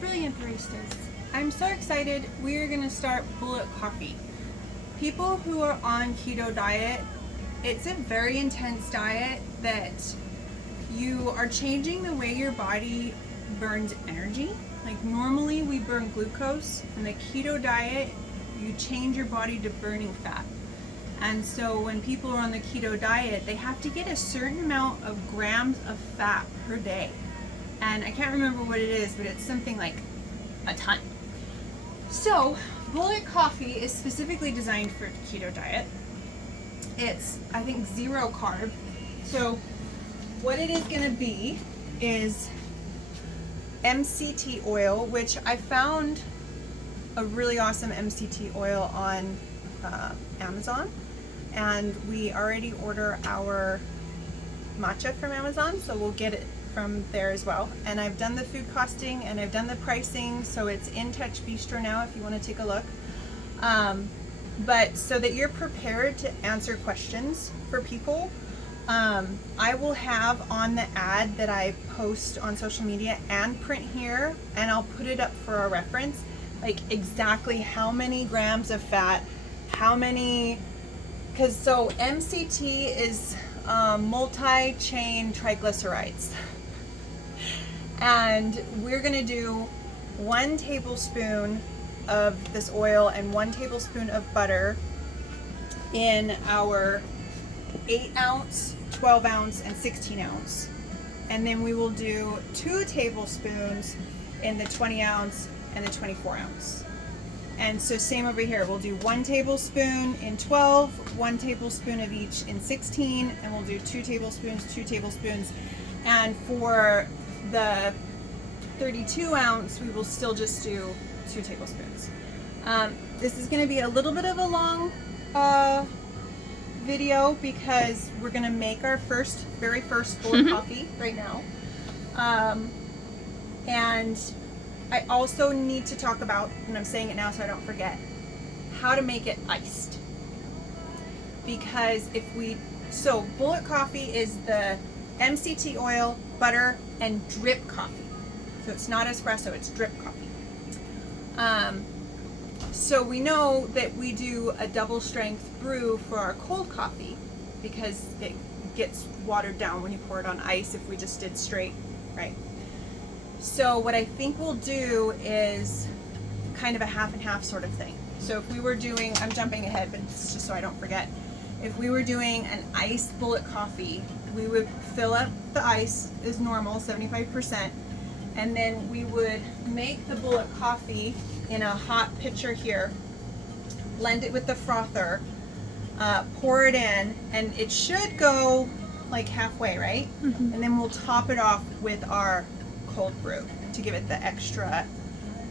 Brilliant baristas. I'm so excited. We are going to start bullet coffee. People who are on keto diet, it's a very intense diet that you are changing the way your body burns energy. Like normally we burn glucose. In the keto diet, you change your body to burning fat. And so when people are on the keto diet, they have to get a certain amount of grams of fat per day. And I can't remember what it is, but it's something like a ton. So bullet coffee is specifically designed for keto diet. It's, I think, 0 carb. So what it is going to be is MCT oil, which I found a really awesome MCT oil on Amazon. And we already order our matcha from Amazon, so we'll get it from there as well. And I've done the food costing and I've done the pricing, so it's in Touch Bistro now if you want to take a look. But so that you're prepared to answer questions for people, I will have on the ad that I post on social media and print here, and I'll put it up for a reference, like exactly how many grams of fat, how many, because so MCT is multi-chain triglycerides. And we're going to do 1 tablespoon of this oil and 1 tablespoon of butter in our 8-ounce, 12-ounce, and 16-ounce. And then we will do 2 tablespoons in the 20-ounce and the 24-ounce. And so same over here, we'll do 1 tablespoon in 12, 1 tablespoon of each in 16, and we'll do 2 tablespoons, 2 tablespoons. And for the 32-ounce, we will still just do 2 tablespoons. This is going to be a little bit of a long video because we're going to make our very first bullet coffee right now. And I also need to talk about, and I'm saying it now so I don't forget, how to make it iced. Because so bullet coffee is the MCT oil, butter, and drip coffee. So it's not espresso, it's drip coffee. So we know that we do a double strength brew for our cold coffee because it gets watered down when you pour it on ice if we just did straight, right? So what I think we'll do is kind of a half and half sort of thing. So if we were doing, I'm jumping ahead, but it's just so I don't forget. If we were doing an iced bullet coffee, we would fill up the ice as normal, 75%, and then we would make the bullet coffee in a hot pitcher here, blend it with the frother, pour it in, and it should go like halfway, right? Mm-hmm. And then we'll top it off with our cold brew to give it the extra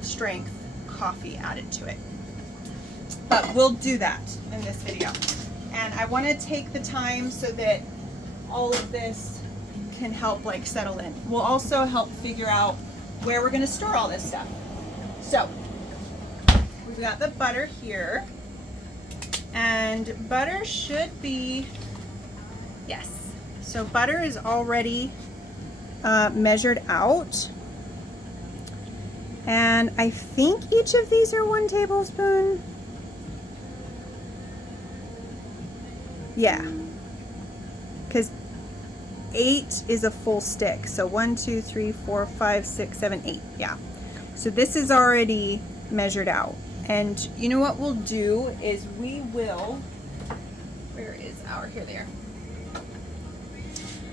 strength coffee added to it. But we'll do that in this video. And I want to take the time so that all of this can help like settle in. We'll also help figure out where we're going to store all this stuff. So we've got the butter here, and butter should be, yes, so butter is already measured out, and I think each of these are 1 tablespoon. Yeah, because 8 is a full stick. So 1, 2, 3, 4, 5, 6, 7, 8. Yeah. So this is already measured out. And you know what we'll do is we will, where is our, here they are.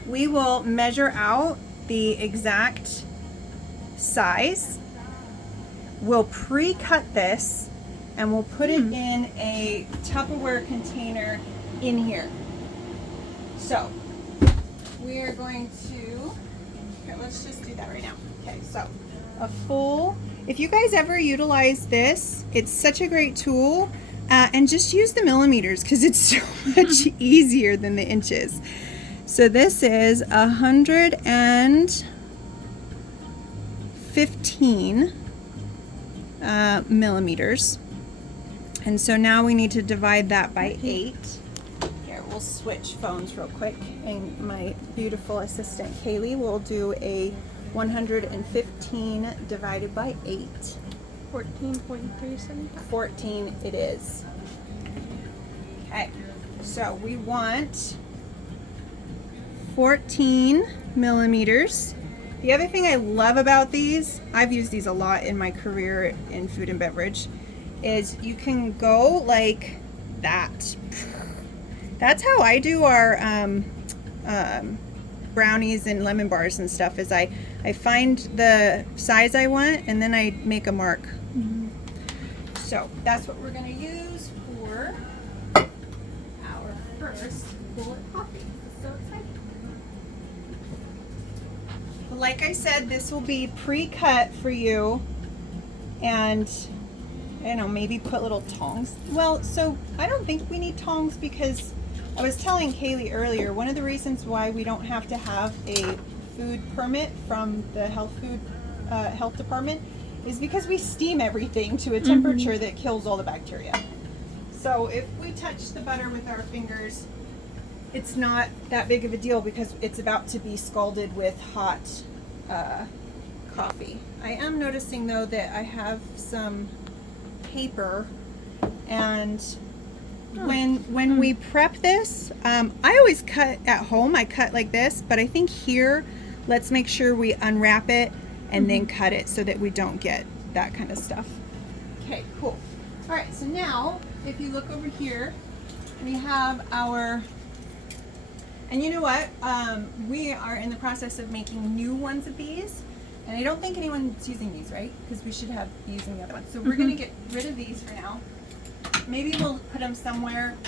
We will measure out the exact size. We'll pre-cut this and we'll put it in a Tupperware container in here. So we are going to, here, let's just do that right now. Okay, so a full, if you guys ever utilize this, it's such a great tool, and just use the millimeters because it's so much easier than the inches. So this is 115 millimeters. And so now we need to divide that by 8. Here, we'll switch phones real quick, and my beautiful assistant Kaylee will do a 115 divided by 8. 14.375. 14 it is. Okay, so we want 14 millimeters. The other thing I love about these, I've used these a lot in my career in food and beverage, is you can go like that. That's how I do our brownies and lemon bars and stuff, is I find the size I want and then I make a mark. So that's what we're going to use for our first bullet coffee. So exciting. But like I said, this will be pre-cut for you, and I don't know, maybe put little tongs. Well, so I don't think we need tongs, because I was telling Kaylee earlier, one of the reasons why we don't have to have a food permit from the health department is because we steam everything to a temperature that kills all the bacteria. So if we touch the butter with our fingers, it's not that big of a deal because it's about to be scalded with hot coffee. I am noticing though that I have some paper, and when we prep this, I always cut at home. I cut like this, but I think here, let's make sure we unwrap it and then cut it so that we don't get that kind of stuff. Okay, cool. All right, so now if you look over here, we have our, and you know what? We are in the process of making new ones of these, and I don't think anyone's using these, right? Because we should have using the other ones. So we're gonna get rid of these for now. Maybe we'll put them somewhere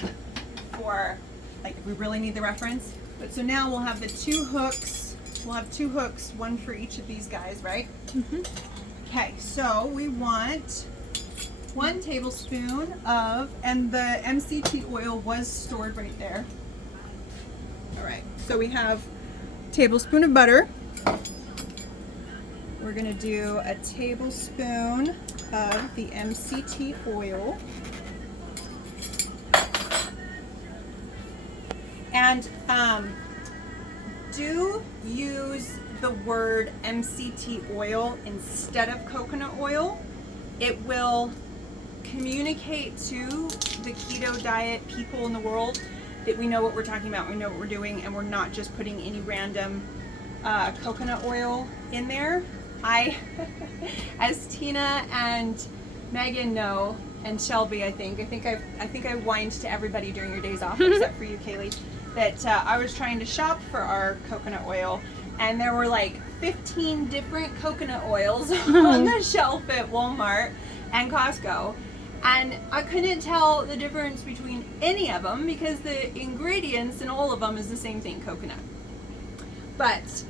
for, like, if we really need the reference. But so now we'll have the two hooks. We'll have two hooks, one for each of these guys, right? Okay, so we want 1 tablespoon of, and the MCT oil was stored right there. All right, so we have a tablespoon of butter. We're gonna do a tablespoon of the MCT oil. And do use the word MCT oil instead of coconut oil. It will communicate to the keto diet people in the world that we know what we're talking about, we know what we're doing, and we're not just putting any random coconut oil in there. As Tina and Megan know, and Shelby, I think I whined to everybody during your days off, except for you, Kaylee, that I was trying to shop for our coconut oil, and there were like 15 different coconut oils on the shelf at Walmart and Costco, and I couldn't tell the difference between any of them because the ingredients in all of them is the same thing, coconut. But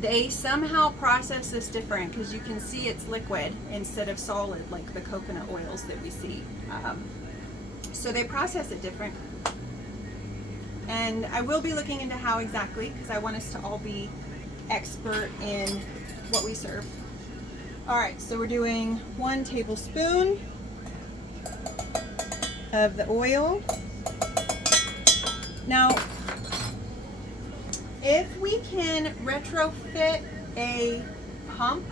they somehow process this different, because you can see it's liquid instead of solid like the coconut oils that we see. So they process it different. And I will be looking into how exactly, because I want us to all be expert in what we serve. All right, so we're doing 1 tablespoon of the oil. Now, if we can retrofit a pump,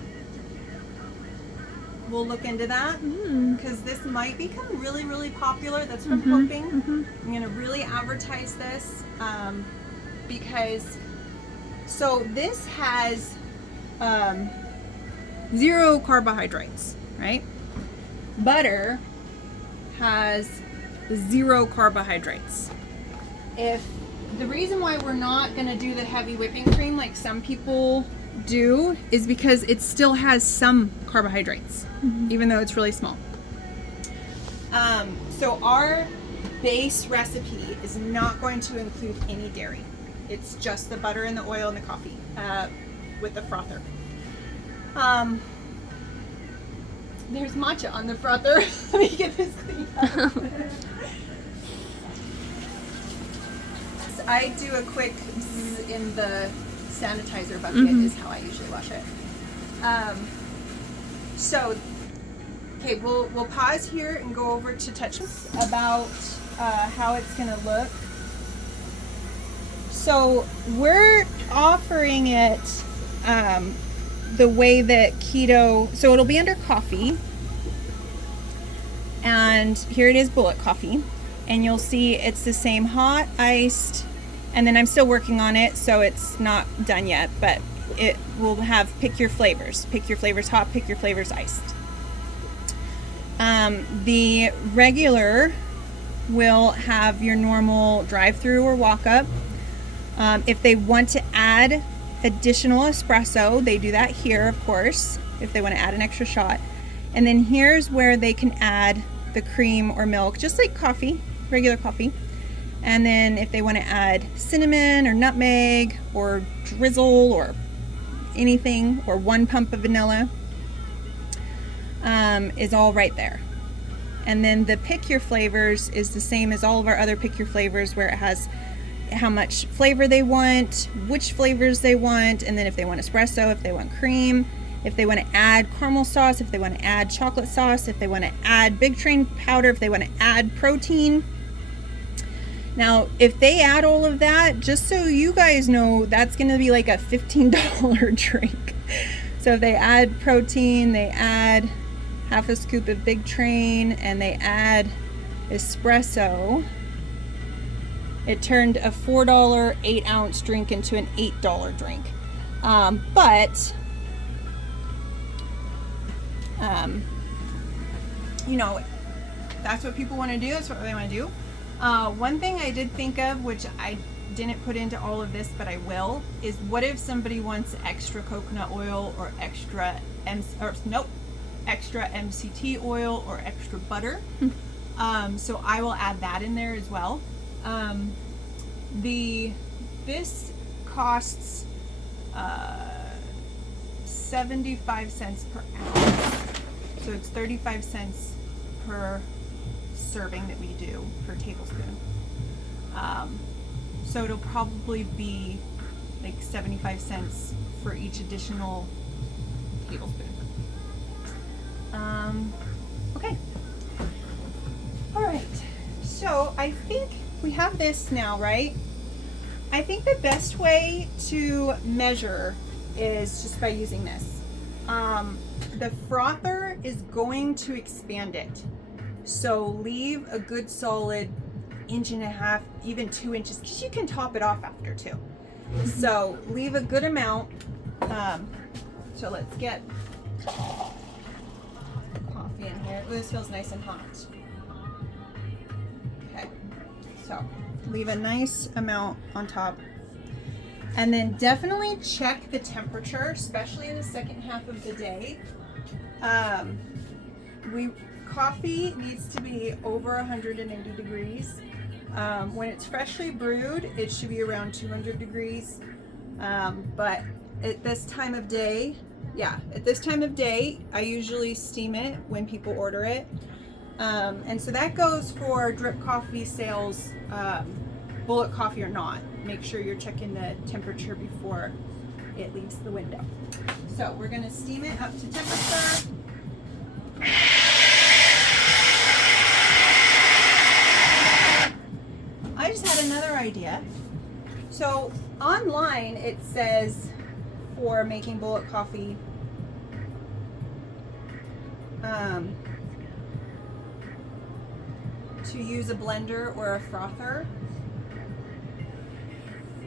we'll look into that, because this might become really, really popular. That's from pumping. I'm going to really advertise this, because so this has 0 carbohydrates, right? Butter has 0 carbohydrates. If the reason why we're not going to do the heavy whipping cream like some people do is because it still has some carbohydrates, even though it's really small. So our base recipe is not going to include any dairy. It's just the butter and the oil and the coffee with the frother. There's matcha on the frother. Let me get this cleaned up. I do a quick zzz in the sanitizer bucket is how I usually wash it. So, okay, we'll pause here and go over to touch about how it's gonna look. So we're offering it the way that keto, so it'll be under coffee, and here it is, bullet coffee, and you'll see it's the same hot, iced, and then I'm still working on it, so it's not done yet, but it will have pick your flavors hot, pick your flavors iced. The regular will have your normal drive-through or walk-up. If they want to add additional espresso, they do that here, of course, if they want to add an extra shot. And then here's where they can add the cream or milk, just like coffee, regular coffee. And then if they want to add cinnamon or nutmeg or drizzle or anything, or 1 pump of vanilla, is all right there. And then the pick your flavors is the same as all of our other pick your flavors, where it has how much flavor they want, which flavors they want, and then if they want espresso, if they want cream, if they want to add caramel sauce, if they want to add chocolate sauce, if they want to add Big Train powder, if they want to add protein. Now, if they add all of that, just so you guys know, that's going to be like a $15 drink. So if they add protein, they add half a scoop of Big Train, and they add espresso, it turned a $4 8-ounce drink into an $8 drink. You know, that's what people want to do. That's what they want to do. One thing I did think of, which I didn't put into all of this, but I will, is what if somebody wants extra coconut oil or extra MCT oil or extra butter. So I will add that in there as well. This costs 75 cents per ounce, so it's 35 cents per serving that we do, per tablespoon. So it'll probably be like 75 cents for each additional tablespoon. Okay. All right. So I think we have this now, right? I think the best way to measure is just by using this. The frother is going to expand it. So leave a good solid 1.5 inches, even 2 inches, because you can top it off after too. So leave a good amount. So let's get coffee in here. Ooh, this feels nice and hot. Okay, so leave a nice amount on top. And then definitely check the temperature, especially in the second half of the day. Coffee needs to be over 180 degrees. When it's freshly brewed, it should be around 200 degrees. But at this time of day, I usually steam it when people order it. And so that goes for drip coffee sales, bullet coffee or not. Make sure you're checking the temperature before it leaves the window. So we're going to steam it up to temperature. I just had another idea. So online it says for making bullet coffee, to use a blender or a frother.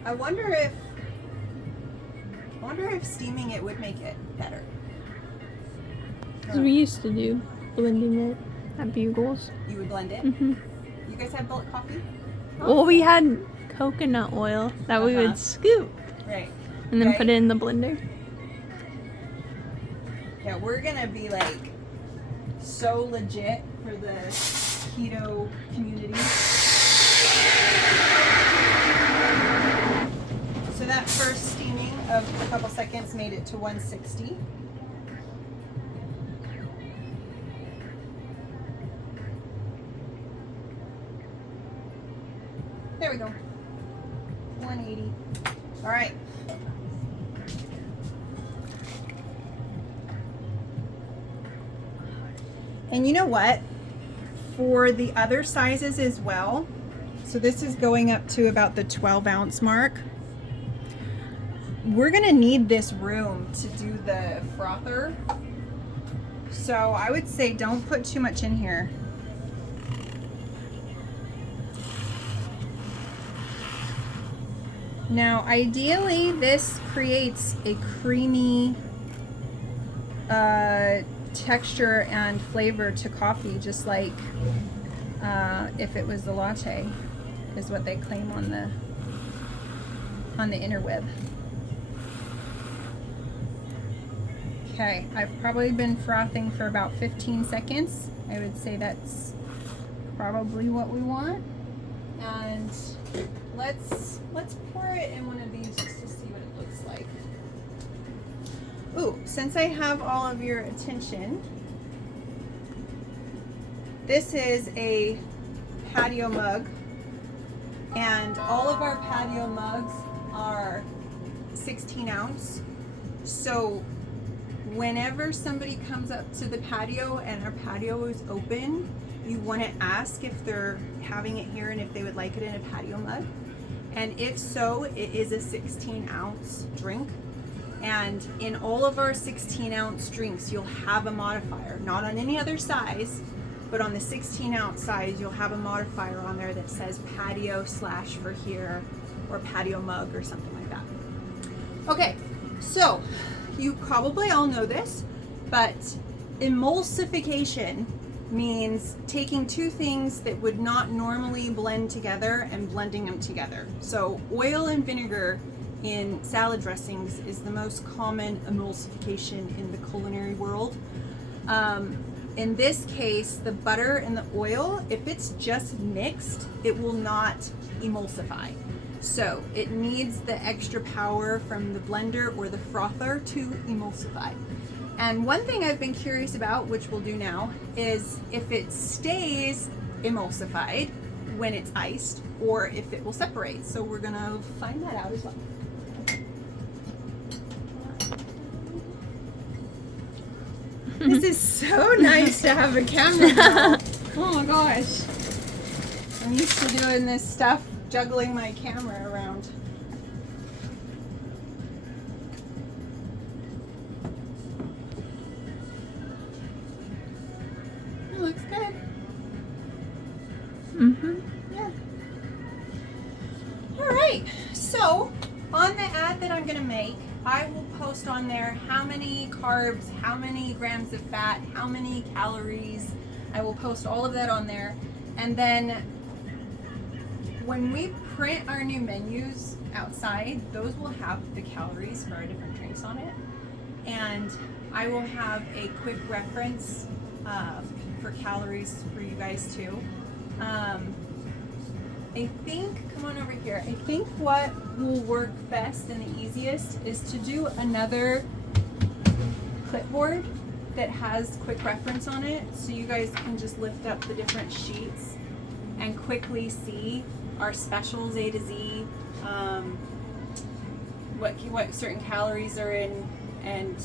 I wonder if steaming it would make it better. Because we used to do blending it at Bugles. You would blend it? Mm-hmm. You guys had bullet coffee? Well, we had coconut oil that we would scoop. Right. And then put it in the blender. Yeah, we're gonna be like so legit for the keto community. So that first steaming of a couple seconds made it to 160. There we go. 180. All right. And you know what? For the other sizes as well, so this is going up to about the 12-ounce mark. we're gonna need this room to do the frother. So I would say don't put too much in here. Now, ideally, this creates a creamy texture and flavor to coffee, just like if it was the latte, is what they claim on the interweb. Okay, I've probably been frothing for about 15 seconds. I would say that's probably what we want. And let's pour it in one of these just to see what it looks like. Ooh, since I have all of your attention, this is a patio mug, and all of our patio mugs are 16 ounce. So whenever somebody comes up to the patio and our patio is open, you want to ask if they're having it here and if they would like it in a patio mug. And if so, it is a 16 ounce drink. And in all of our 16 ounce drinks, you'll have a modifier, not on any other size, but on the 16 ounce size, you'll have a modifier on there that says patio / for here, or patio mug or something like that. Okay, so you probably all know this, but emulsification means taking two things that would not normally blend together and blending them together. So oil and vinegar in salad dressings is the most common emulsification in the culinary world. In this case, the butter and the oil, if it's just mixed, it will not emulsify. So it needs the extra power from the blender or the frother to emulsify. And one thing I've been curious about, which we'll do now, is if it stays emulsified when it's iced or if it will separate. So we're gonna find that out as well. This is so nice to have a camera now. Oh my gosh. I'm used to doing this stuff, juggling my camera around. It looks good. Mm-hmm. Yeah. All right. So on the ad that I'm going to make, I will post on there how many carbs, how many grams of fat, how many calories. I will post all of that on there. And then when we print our new menus outside, those will have the calories for our different drinks on it. And I will have a quick reference for calories for you guys too. I think, come on over here, I think what will work best and the easiest is to do another clipboard that has quick reference on it, so you guys can just lift up the different sheets and quickly see our specials A to Z, what certain calories are in, and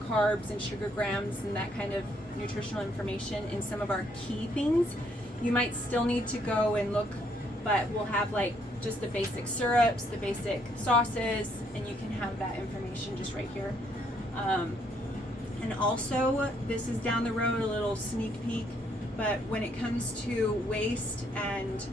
carbs and sugar grams and that kind of nutritional information in some of our key things. You might still need to go and look, but we'll have like just the basic syrups, the basic sauces, and you can have that information just right here. And also, this is down the road, a little sneak peek, but when it comes to waste and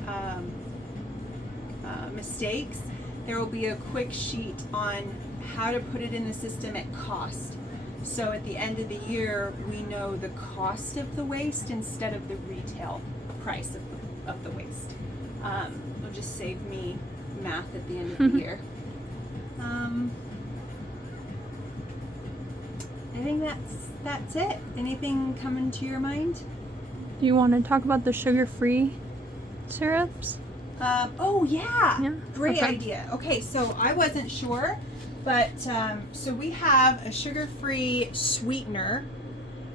mistakes, there will be a quick sheet on how to put it in the system at cost. So at the end of the year, we know the cost of the waste instead of the retail price of the waste. It'll just save me math at the end of the year. I think that's it. Anything coming to your mind? Do you want to talk about the sugar-free syrups? Oh yeah, great okay. idea. Okay, so I wasn't sure, but so we have a sugar-free sweetener,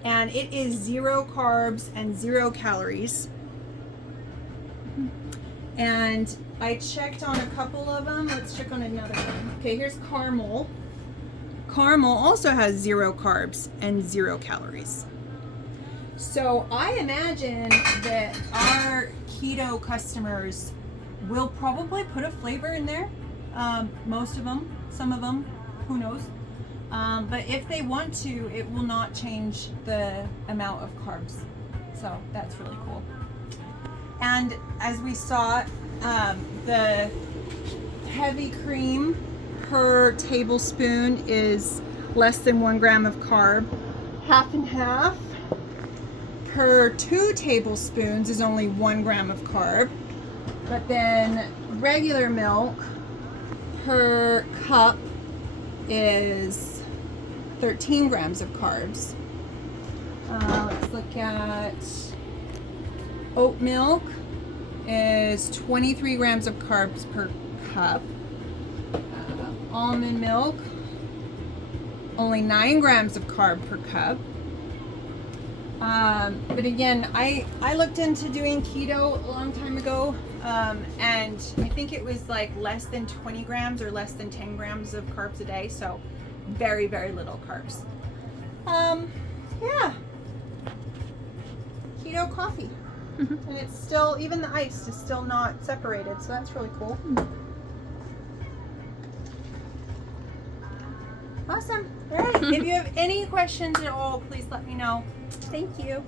and it is 0 carbs and 0 calories. And I checked on a couple of them. Let's check on another one. Okay, here's caramel. Caramel also has 0 carbs and 0 calories. So I imagine that our keto customers will probably put a flavor in there, most of them. some of them, who knows. But if they want to, it will not change the amount of carbs. So that's really cool. And as we saw, the heavy cream per tablespoon is less than 1 gram of carb. Half and half per 2 tablespoons is only 1 gram of carb. But then regular milk per cup is 13 grams of carbs. Let's look at oat milk is 23 grams of carbs per cup. Almond milk, only 9 grams of carb per cup. But again, I looked into doing keto a long time ago, and I think it was like less than 20 grams or less than 10 grams of carbs a day, so very, very little carbs. Yeah. Keto coffee. And it's still, even the ice is still not separated, so that's really cool. Awesome. All right. If you have any questions at all, please let me know. Thank you.